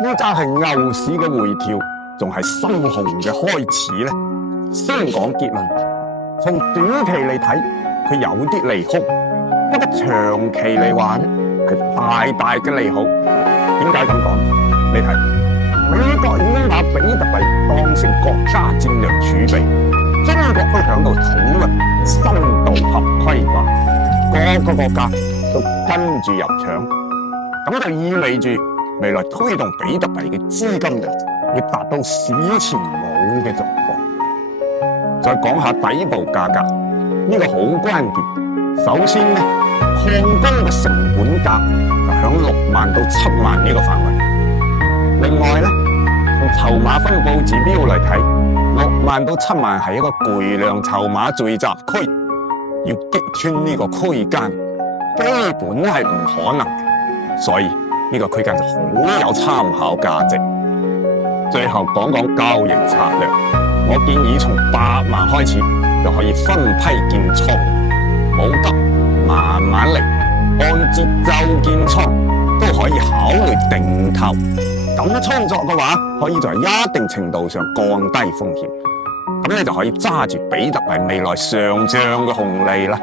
呢家係牛市嘅回調，仲係深紅嘅開始呢？先講結論，從短期嚟睇，佢有啲利空，不過長期嚟話呢，係大大嘅利好。點解咁講？你睇，美國已經把比特幣當成國家戰略儲備，中國都響度討論深度合規化，各個國家都跟住入場，咁就意味住未來推動比特幣嘅資金量會達到史前冇嘅狀況。再講下底部價格，呢個好關鍵。首先呢，礦工嘅成本價就響6萬到7萬呢個範圍。另外呢，從籌碼分佈指標嚟睇，6萬到7萬係一個巨量籌碼聚集區，要擊穿呢個區間，基本係唔可能嘅，所以呢個區間就好有參考價值。最後講講交易策略，我建議從8萬開始就可以分批建倉，冇急，慢慢嚟，按節奏建倉都可以考慮定投。咁樣操作嘅話，可以在一定程度上降低風險，咁你就可以揸住比特幣未來上漲嘅紅利啦。